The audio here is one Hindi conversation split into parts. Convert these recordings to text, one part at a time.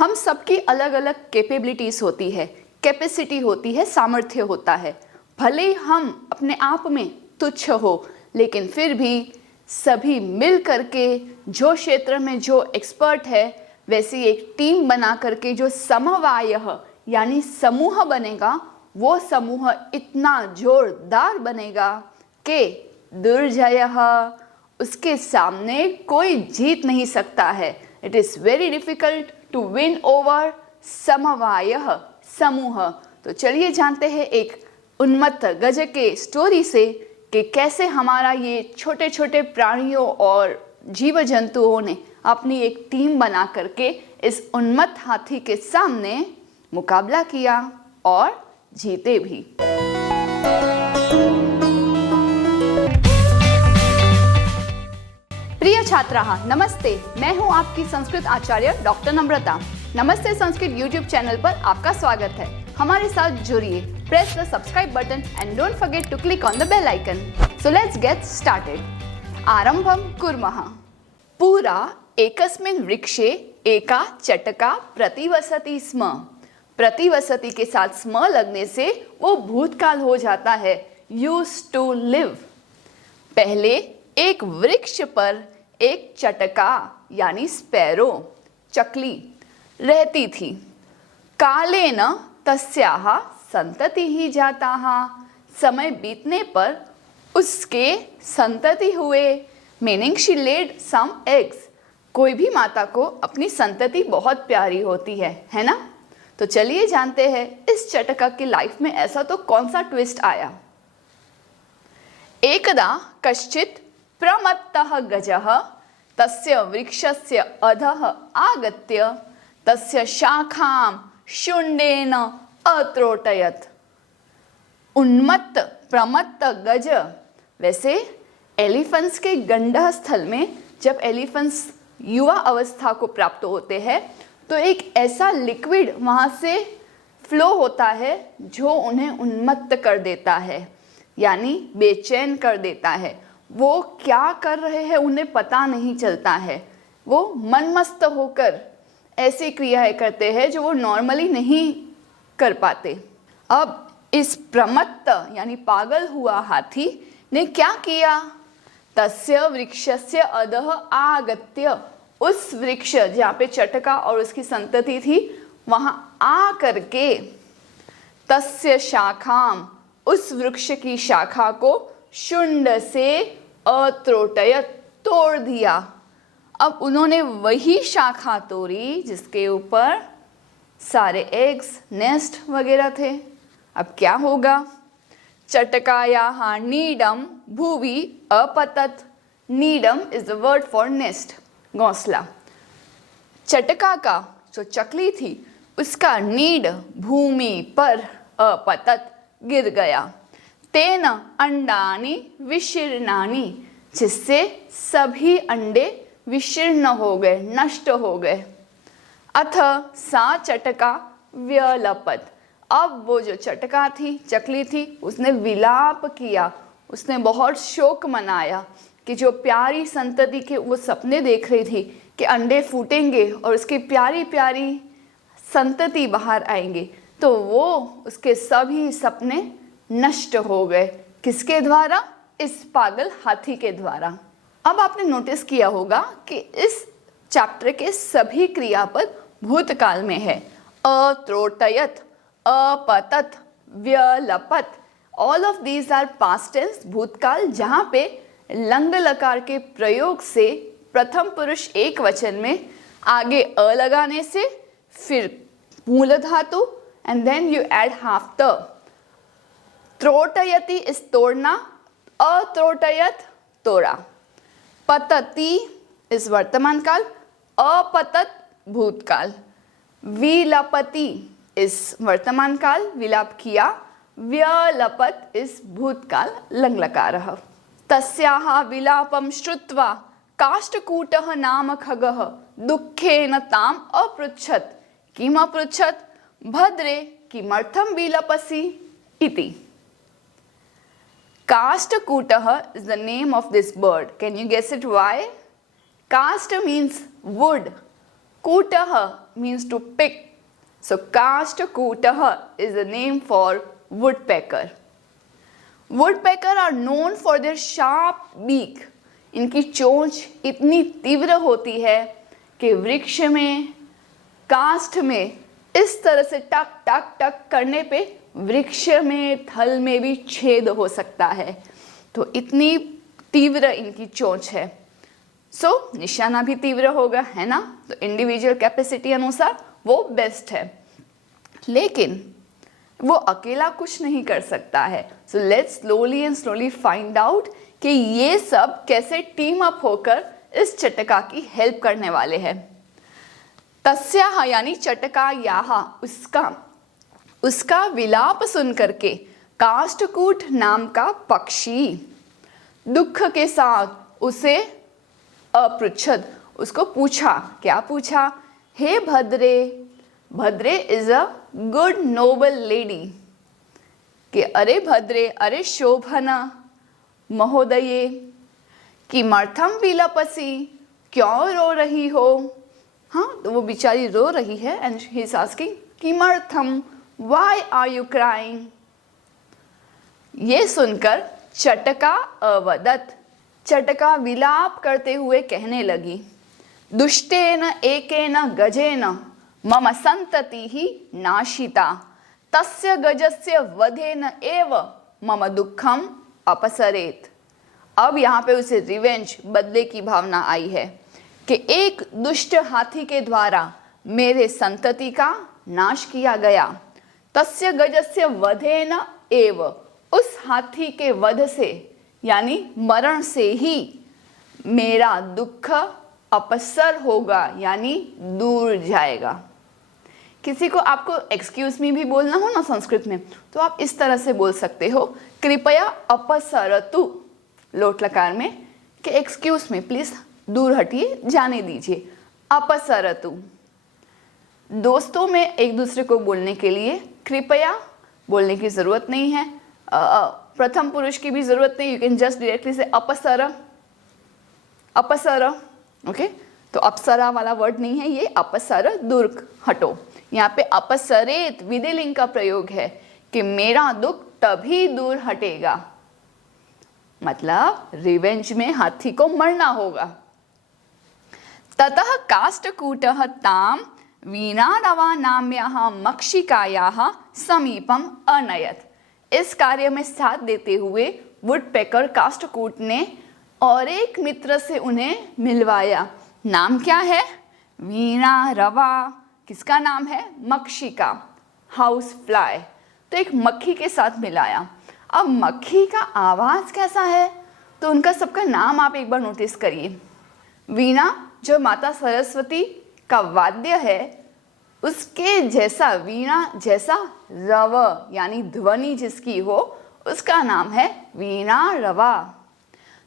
हम सबकी अलग अलग कैपेबिलिटीज़ होती है, कैपेसिटी होती है, सामर्थ्य होता है। भले ही हम अपने आप में तुच्छ हो, लेकिन फिर भी सभी मिल करके जो क्षेत्र में जो एक्सपर्ट है, वैसी एक टीम बना करके जो समवायः यानी समूह बनेगा, वो समूह इतना जोरदार बनेगा कि दुर्जयः, उसके सामने कोई जीत नहीं सकता है। It is very difficult to win over समवायः, समूह। तो चलिए जानते हैं एक उन्मत्त गज के स्टोरी से कि कैसे हमारा ये छोटे छोटे प्राणियों और जीव जंतुओं ने अपनी एक टीम बना करके इस उन्मत्त हाथी के सामने मुकाबला किया और जीते भी। प्रिय छात्राः, नमस्ते। मैं हूं आपकी संस्कृत आचार्य डॉक्टर नम्रता। नमस्ते संस्कृत यूट्यूब चैनल पर आपका स्वागत है। हमारे साथ जुड़िए। Press the subscribe button and don't forget to click on the bell icon. So let's get started. आरंभं कुर्मः। पुरा एकस्मिन् वृक्षे एका चटका प्रतिवसति स्म। प्रतिवसति के साथ स्म लगने से वो भूतकाल हो जाता है, यूज्ड टू लिव। पहले एक वृक्ष पर एक चटका यानी स्पैरो, चकली रहती थी। कालेन तस्याः संततिः जाताः। समय बीतने पर उसके संतति हुए, meaning she laid some eggs. कोई भी माता को अपनी संतति बहुत प्यारी होती है ना? तो चलिए जानते हैं इस चटका की लाइफ में ऐसा तो कौन सा ट्विस्ट आया। एकदा कश्चित् प्रमत्तः गजः तस्य वृक्षस्य अधः आगत्य तस्य शाखां शुण्डेन अत्रोटयत्। उन्मत्त प्रमत्त गज, वैसे एलिफेंट्स के गंडह स्थल में जब एलिफेंट्स युवा अवस्था को प्राप्त होते हैं तो एक ऐसा लिक्विड वहाँ से फ्लो होता है जो उन्हें उन्मत्त कर देता है, यानी बेचैन कर देता है। वो क्या कर रहे हैं उन्हें पता नहीं चलता है। वो मनमस्त होकर ऐसी क्रियाएं करते हैं जो वो नॉर्मली नहीं कर पाते। अब इस प्रमत्त यानी पागल हुआ हाथी ने क्या किया? तस्य वृक्षस्य अधः आगत्य, उस वृक्ष जहाँ पे चटका और उसकी संतति थी वहाँ आ करके तस्य शाखाम, उस वृक्ष की शाखा को शुंड से अत्रोटयत, तोड़ दिया। अब उन्होंने वही शाखा तोड़ी जिसके ऊपर सारे एग्स, नेस्ट वगैरह थे। अब क्या होगा? चटकायाः नीडम भुवि अपतत। नीडम is the word for nest, घोंसला। चटका का जो चकली थी उसका नीड भूमि पर अपतत, गिर गया। तेन अंडानि विशीर्णानि, जिससे सभी अंडे विशीर्ण हो गए, नष्ट हो गए। अथ सा चटका व्यलपत। अब वो जो चटका थी, चकली थी, उसने विलाप किया, उसने बहुत शोक मनाया कि जो प्यारी संतति के वो सपने देख रही थी कि अंडे फूटेंगे और उसकी प्यारी प्यारी संतति बाहर आएंगे, तो वो उसके सभी सपने नष्ट हो गए। किसके द्वारा? इस पागल हाथी के द्वारा। अब आपने नोटिस किया होगा कि इस चैप्टर के सभी क्रियापद भूतकाल में है। अत्रोटयत, अपतत, व्यलपत, all of these are past tense, भूतकाल, जहाँ पे लंग लकार के प्रयोग से प्रथम पुरुष एक वचन में आगे अ लगाने से फिर मूल धातु and then you add half the. त्रोटयति इस तोड़ना, अत्रोटयत तोड़ा। पतति इस वर्तमान काल, अपतत भूतकाल। विलपति इस वर्तमान काल, विलाप किया। व्यलपत इस भूतकाल, लङ्लकारः। तस्याः विलापं श्रुत्वा काष्ठकूटः नाम खगः दुःखेन ताम् अपृच्छत्। किम् अपृच्छत्? भद्रे किमर्थं विलपसि इति। Kashtakuta is the name of this bird. Can you guess it why? Kashta means wood. Kutah means to pick. So Kashtakutah is the name for woodpecker. Woodpecker are known for their sharp beak. इनकी चोंच इतनी तीव्र होती है कि वृक्ष में, काष्ठ में इस तरह से टक टक टक करने पे वृक्ष में, थल में भी छेद हो सकता है। तो इतनी तीव्र इनकी चोंच है। सो निशाना भी तीव्र होगा, है ना। तो इंडिविजुअल कैपेसिटी अनुसार वो बेस्ट है, लेकिन वो अकेला कुछ नहीं कर सकता है। So let's slowly and slowly find out कि ये सब कैसे टीम अप होकर इस चटका की हेल्प करने वाले हैं। तस्याह यानी चटका याह, उसका विलाप सुन करके काष्ठकूट नाम का पक्षी दुख के साथ उसे अपृच्छद, उसको पूछा। क्या पूछा? हे भद्रे, भद्रे is a good noble lady, कि अरे भद्रे, अरे शोभना महोदये, किमर्थम विलपसी, क्यों रो रही हो? हाँ, तो वो बेचारी रो रही है एंड ही इज आस्किंग किमर्थम, व्हाई आर यू क्राइंग। ये सुनकर चटका अवदत, चटका विलाप करते हुए कहने लगी, दुष्टेन एकेन गजेन मम संतति ही नाशिता, तस्य गजस्य वधेन एव मम दुखम अपसरेत। अब यहाँ पे उसे रिवेंज, बदले की भावना आई है कि एक दुष्ट हाथी के द्वारा मेरे संतति का नाश किया गया। तस्य गजस्य वधेन एव, उस हाथी के वध से यानी मरण से ही मेरा दुख अपसर होगा, यानी दूर जाएगा। किसी को आपको एक्सक्यूज मी भी बोलना हो ना संस्कृत में, तो आप इस तरह से बोल सकते हो, कृपया अपसरतु लोट लकार में, कि एक्सक्यूज मी प्लीज दूर हटिए, जाने दीजिए, अपसरतु। दोस्तों में एक दूसरे को बोलने के लिए कृपया बोलने की जरूरत नहीं है, प्रथम पुरुष की भी जरूरत नहीं, यू कैन जस्ट डायरेक्टली से अपसर, अपसर। ओके, तो अप्सरा वाला वर्ड नहीं है ये, अपसर, दूर हटो। यहाँ पे अपसरेत विधिलिंग का प्रयोग है कि मेरा दुख तभी दूर हटेगा, मतलब रिवेंज में हाथी को मरना होगा। ततः काष्ठकूटः ताम वीणारवा नाम्याः मक्षिकायाः समीपम अनयत। इस कार्य में साथ देते हुए वुडपेकर काष्ठकूट ने और एक मित्र से उन्हें मिलवाया। नाम क्या है? वीणा रवा। किसका नाम है? मक्षिका, हाउस फ्लाई। तो एक मक्खी के साथ मिलाया। अब मक्खी का आवाज कैसा है, तो उनका सबका नाम आप एक बार नोटिस करिए। वीणा जो माता सरस्वती का वाद्य है, उसके जैसा, वीणा जैसा रव यानी ध्वनि जिसकी हो, उसका नाम है वीणा रवा।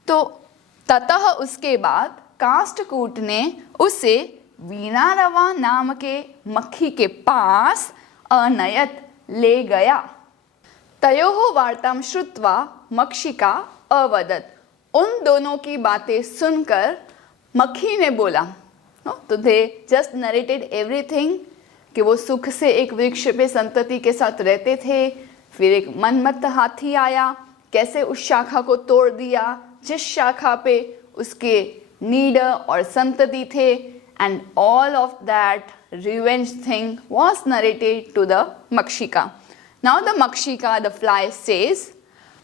तो ततः उसके बाद काष्ठकूट ने उसे वीणा रवा नाम के मक्खी के पास अनयत ले गया। तयोः वार्तां श्रुत्वा मक्षिका अवदत। उन दोनों की बातें सुनकर मक्खी ने बोला, तो दे जस्ट नरेटेड एवरीथिंग, कि वो सुख से एक वृक्ष पे संतति के साथ रहते थे, फिर एक मनमत्त हाथी आया, कैसे उस शाखा को तोड़ दिया जिस शाखा पे उसके नीड और संतति थे, and all of that revenge thing was narrated to the मक्षिका. Now the मक्षिका, the fly says,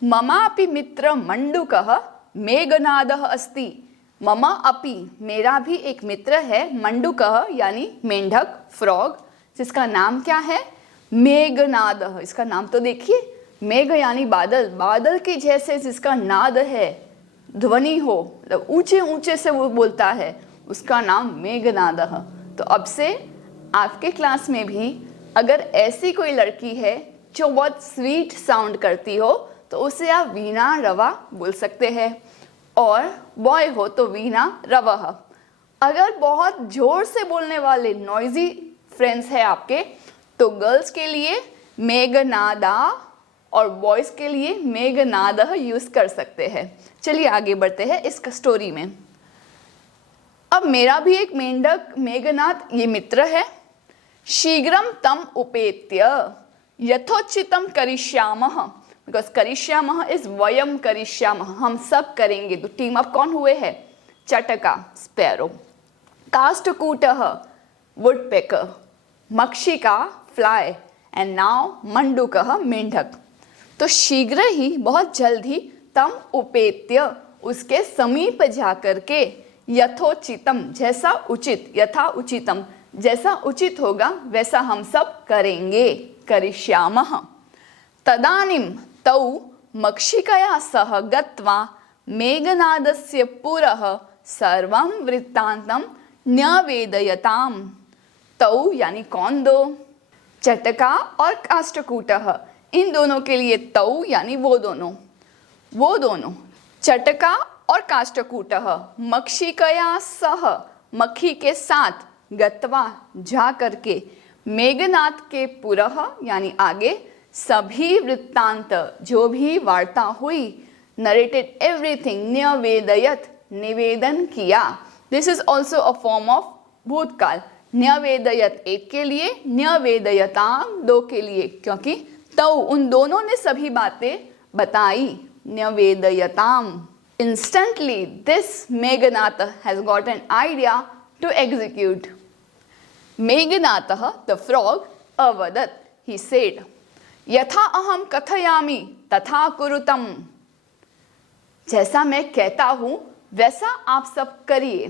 ममापि मित्र मंडूकः मेघनादः अस्ति। मम अपि, मेरा भी एक मित्र है, मंडूकः यानी मेंढक, फ्रॉग, जिसका नाम क्या है? मेघनादः। इसका नाम तो देखिए, मेघ यानी बादल, बादल के जैसे जिसका नाद है, ध्वनि हो, मतलब ऊंचे ऊंचे से वो बोलता है, उसका नाम मेघनादः। तो अब से आपके क्लास में भी अगर ऐसी कोई लड़की है जो बहुत स्वीट साउंड करती हो, तो उसे आप वीणा रवा बोल सकते हैं, और बॉय हो तो वीणा रवः। अगर बहुत जोर से बोलने वाले नॉइजी फ्रेंड्स हैं आपके, तो गर्ल्स के लिए मेघनादा और बॉयज़ के लिए मेघनादः यूज़ कर सकते हैं। चलिए आगे बढ़ते हैं इस स्टोरी में। अब मेरा भी एक मेंढक मेघनाद ये मित्र है। शीघ्रम तम उपेत्य यथोचितम करिष्यामः, बिकॉज करिष्यामः इज वयम करिष्यामः, हम सब करेंगे। तो टीम अप कौन हुए हैं? चटका स्पैरो, काष्ठकूटः वुडपेकर, मक्षिका फ्लाई एंड नाउ मंडूकः मेंढक। तो शीघ्र ही, बहुत जल्द ही, तम उपेत्य उसके समीप जाकर के, यथोचितम जैसा उचित, यथा उचितम जैसा उचित होगा वैसा हम सब करेंगे, करिष्यामः। तदानीं तौ मक्षिकया सह गत्वा मेघनादस्य पुरः सर्वं वृत्तान्तं न्यवेदयताम्। तौ यानी कौन दो? चटका और काष्ठकूटः, इन दोनों के लिए तौ यानी वो दोनों चटका और काष्ठकूटः मक्षिकया सह, मक्खी के साथ, गत्वा जा करके, मेघनाद के पुरः यानी आगे, सभी वृत्तांत जो भी वार्ता हुई, नरेटेड एवरीथिंग, न्यवेदयत निवेदन किया। This is also a form of भूतकाल। न्यवेदयत एक के लिए, न्यवेदयताम दो के लिए, क्योंकि तौ उन दोनों ने सभी बातें बताई। न्यवेदयताम। Instantly this Meghanatha has got an idea to execute. Meghanatha, the frog, avadat, he said, यथा अहम कथयामि तथा कुरुतम, जैसा मैं कहता हूं वैसा आप सब करिए।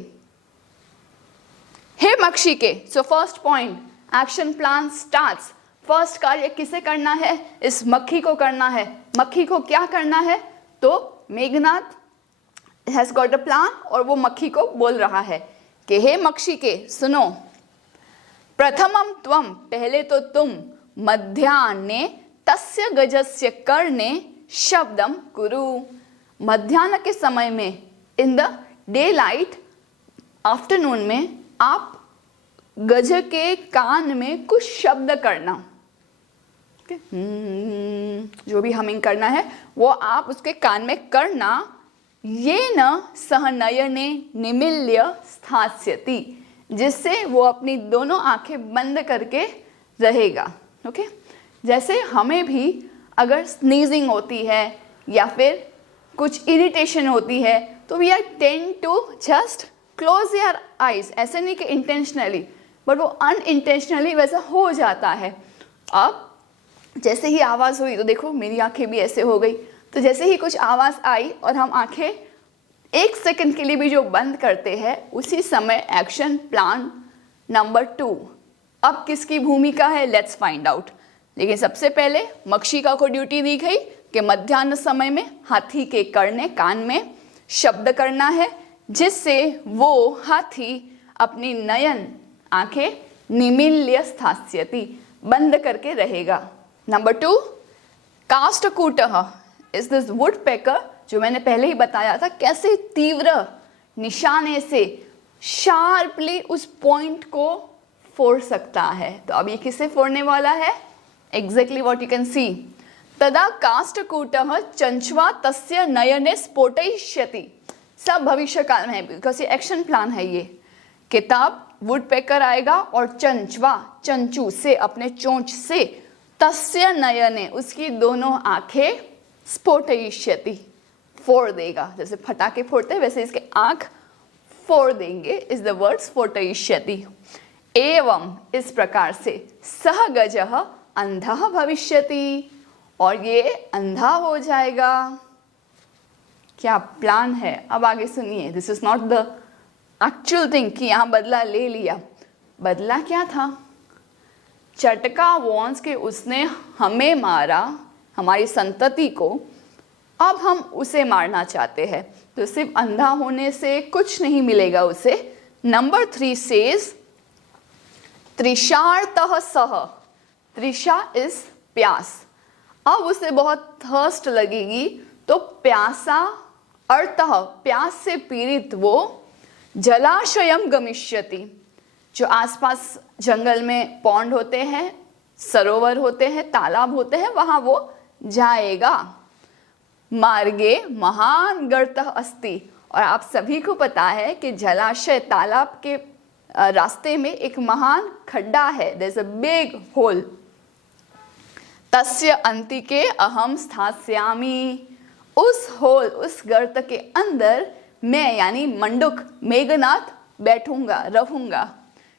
हे मक्षिके, so first point, action plan starts. First कार्य किसे करना है? इस मक्खी को करना है। मक्खी को क्या करना है? तो Meghnad has got a plan और वो मक्खी को बोल रहा है कि हे मक्षिके सुनो, प्रथमम त्वम, पहले तो तुम, मध्याह्ने तस्य गजस्य कर्णे शब्दम कुरु, मध्याह्न के समय में, in the day light, afternoon में, आप गज के कान में कुछ शब्द करना। जो भी हमिंग करना है वो आप उसके कान में करना। ये न सहनयने निमिल्य स्थास्यति, जिससे वो अपनी दोनों आंखें बंद करके रहेगा। ओके, जैसे हमें भी अगर स्नीजिंग होती है या फिर कुछ इरिटेशन होती है तो we are tend to just close your eyes, ऐसे नहीं कि इंटेंशनली, बट वो अनइंटेंशनली वैसा हो जाता है। अब जैसे ही आवाज़ हुई तो देखो मेरी आंखें भी ऐसे हो गई, तो जैसे ही कुछ आवाज़ आई और हम आंखें एक सेकंड के लिए भी जो बंद करते हैं, उसी समय एक्शन प्लान नंबर 2। अब किसकी भूमिका है? Let's find out. लेकिन सबसे पहले मक्षिका को ड्यूटी दी गई कि मध्याह्न समय में हाथी के करने, कान में शब्द करना है, जिससे वो हाथी अपनी नयन आंखें निमील्य स्थास्यति, बंद करके रहेगा। नंबर 2, काष्ठकूटः इज दिस वुडपेकर, जो मैंने पहले ही बताया था कैसे तीव्र निशाने से शार्पली उस पॉइंट को फोड़ सकता है। तो अब ये किसे फोड़ने वाला है? Exactly what you can see. तदा काष्ठकूटः चंचवा तस्य नयने स्फोटयिष्यति। सब भविष्य काल में है, बिकॉज ये एक्शन प्लान है। ये किताब वुडपेकर आएगा और चंचवा, चंचू से, अपने चोंच से, तस्य नयने, उसकी दोनों आंखें, स्फोटयिष्यति, फोड़ देगा। जैसे फटाके फोड़ते हैं वैसे इसके आंख फोड़ देंगे, इज द वर्ड स्फोटयिष्यति। एवं इस प्रकार से सह गजः अंधः भविष्यति, और ये अंधा हो जाएगा। क्या प्लान है? अब आगे सुनिए। This is not the actual thing कि यहाँ बदला ले लिया। बदला क्या था? चटका वॉन्स के उसने हमें मारा, हमारी संतति को, अब हम उसे मारना चाहते हैं। तो सिर्फ अंधा होने से कुछ नहीं मिलेगा उसे। नंबर 3 सेज तृषार्तः सह, तृषा इज प्यास। अब उसे बहुत थर्स्ट लगेगी, तो प्यासा, अर्थः प्यास से पीड़ित वो, जलाशयम गमिष्यति, जो आसपास जंगल में पॉन्ड होते हैं, सरोवर होते हैं, तालाब होते हैं, वहां वो जाएगा। मार्गे महान गर्तः अस्ति, और आप सभी को पता है कि जलाशय तालाब के रास्ते में एक महान खड्डा है, there is a big hole. तस्य अंतिके अहम स्थास्यामि, उस होल, उस गर्त के अंदर मैं यानी मंडूक मेघनाथ बैठूंगा, रहूंगा।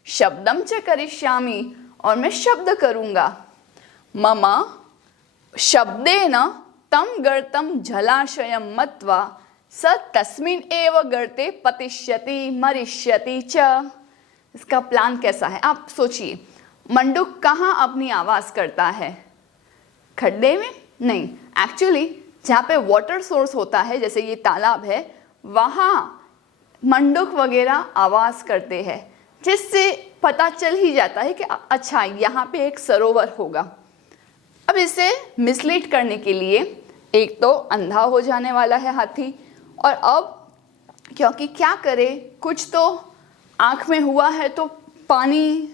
शब्दम च करिष्यामि, और मैं शब्द करूंगा। मम शब्देन तम गर्तम जलाशयम मत्वा स तस्मिन् एव गर्ते पतिष्यति मरिष्यति च। इसका प्लान कैसा है आप सोचिए। मंडूक कहाँ अपनी आवाज़ करता है? खड्डे में नहीं, एक्चुअली जहाँ पे वाटर सोर्स होता है, जैसे ये तालाब है, वहाँ मंडूक वगैरह आवाज़ करते हैं, जिससे पता चल ही जाता है कि अच्छा यहाँ पे एक सरोवर होगा। अब इसे मिसलीड करने के लिए एक तो अंधा हो जाने वाला है हाथी, और अब क्योंकि क्या करे, कुछ तो आँख में हुआ है तो पानी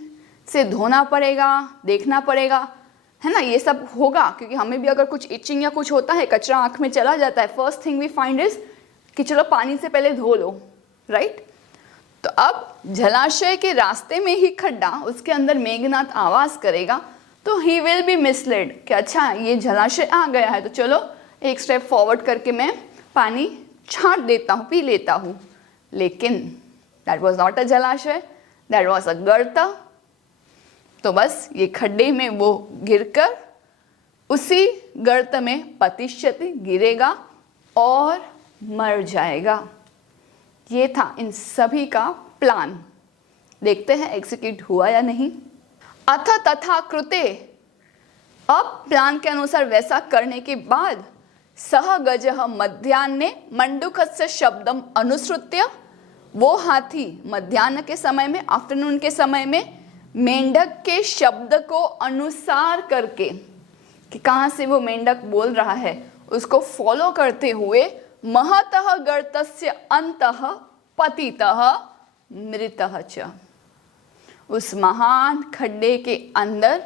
से धोना पड़ेगा, देखना पड़ेगा, है ना, ये सब होगा। क्योंकि हमें भी अगर कुछ इचिंग या कुछ होता है, कचरा आँख में चला जाता है, first thing we find is कि चलो पानी से पहले धो लो, राइट। तो अब जलाशय के रास्ते में ही खड्डा, उसके अंदर मेघनाथ आवाज़ करेगा, तो ही विल बी मिसलेड कि अच्छा ये जलाशय आ गया है, तो चलो एक स्टेप फॉरवर्ड करके मैं पानी छांट देता हूँ, पी लेता हूँ। लेकिन दैट वॉज नॉट अ जलाशय, दैट वॉज अ गर्त। तो बस ये खड्डे में वो गिरकर उसी गर्त में पतिष्यति, गिरेगा और मर जाएगा। ये था इन सभी का प्लान। देखते हैं एग्जीक्यूट हुआ या नहीं। अथ तथा कृते, अब प्लान के अनुसार वैसा करने के बाद सह गजः मध्याह्ने मंडूकस्य शब्दम अनुसृत्य, वो हाथी मध्याह्न के समय में, आफ्टरनून के समय में मेंढक के शब्द को अनुसार करके, कि कहाँ से वो मेंढक बोल रहा है, उसको फॉलो करते हुए महतः गर्तस्य अंतः पतितः मृतः च, उस महान खड्डे के अंदर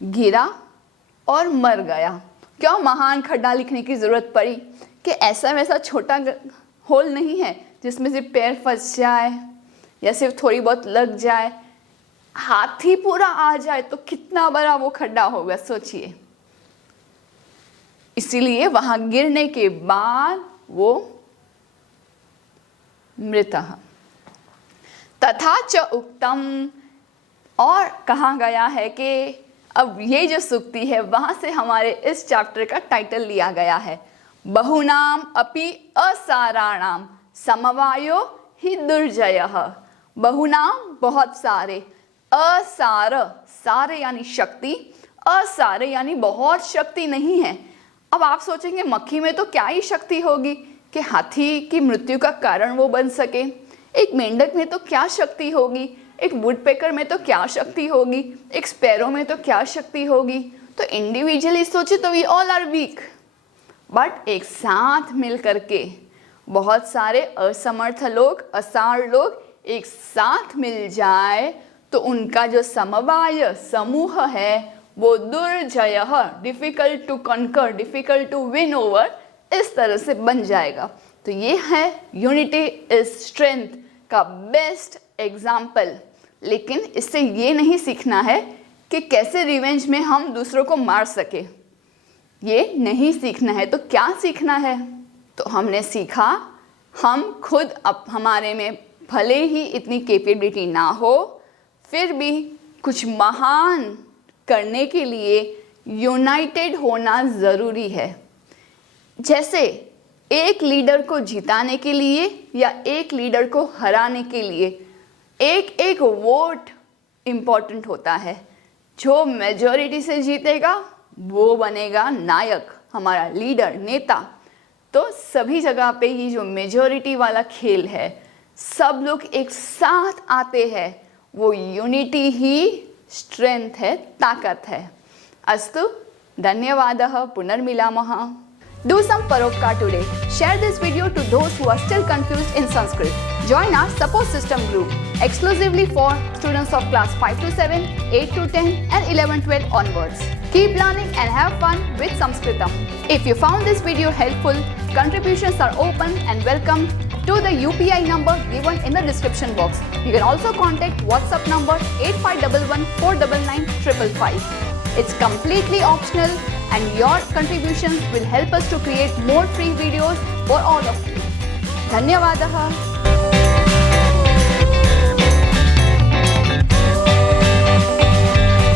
गिरा और मर गया। क्यों महान खड्डा लिखने की ज़रूरत पड़ी? कि ऐसा वैसा छोटा होल नहीं है जिसमें सिर्फ पैर फंस जाए या सिर्फ थोड़ी बहुत लग जाए, हाथी पूरा आ जाए तो कितना बड़ा वो खड्डा होगा, सोचिए। इसीलिए वहां गिरने के बाद वो मृतः। तथा च उक्तम, और कहा गया है कि अब ये जो सूक्ति है वहां से हमारे इस चैप्टर का टाइटल लिया गया है, बहुनाम अपि असाराणाम समवायो हि दुर्जयः। बहुनाम बहुत सारे, असार सारे यानी शक्ति, असारे यानी बहुत शक्ति नहीं है। अब आप सोचेंगे मक्खी में तो क्या ही शक्ति होगी कि हाथी की मृत्यु का कारण वो बन सके, एक मेंढक में तो क्या शक्ति होगी, एक वुडपेकर में तो क्या शक्ति होगी, एक स्पैरो में तो क्या शक्ति होगी। तो इंडिविजुअली सोचे तो we all are weak, but एक साथ मिल करके बहुत सारे असमर्थ लोग, असार लोग एक साथ मिल जाए तो उनका जो समवाय समूह है वो दुर्जय, difficult to conquer, difficult to win over, इस तरह से बन जाएगा। तो ये है यूनिटी इज स्ट्रेंथ का बेस्ट एग्जाम्पल। लेकिन इससे ये नहीं सीखना है कि कैसे रिवेंज में हम दूसरों को मार सके, ये नहीं सीखना है। तो क्या सीखना है? तो हमने सीखा हम खुद अब हमारे में भले ही इतनी कैपेबिलिटी ना हो, फिर भी कुछ महान करने के लिए यूनाइटेड होना ज़रूरी है। जैसे एक लीडर को जिताने के लिए या एक लीडर को हराने के लिए एक एक वोट इम्पॉर्टेंट होता है। जो मेजॉरिटी से जीतेगा वो बनेगा नायक, हमारा लीडर, नेता। तो सभी जगह पे ये जो मेजॉरिटी वाला खेल है, सब लोग एक साथ आते हैं, वो यूनिटी ही स्ट्रेंथ है, ताकत है। अस्तु, धन्यवादः, पुनर्मिलामः। Do some paropkar today. Share this video to those who are still confused in Sanskrit. Join our support system group exclusively for students of class 5 to 7, 8 to 10 and 11-12 onwards. Keep learning and have fun with Sanskritam. If you found this video helpful, contributions are open and welcome. to the UPI number given in the description box. You can also contact WhatsApp number 8511 499 555. It's completely optional and your contributions will help us to create more free videos for all of you. धन्यवादः.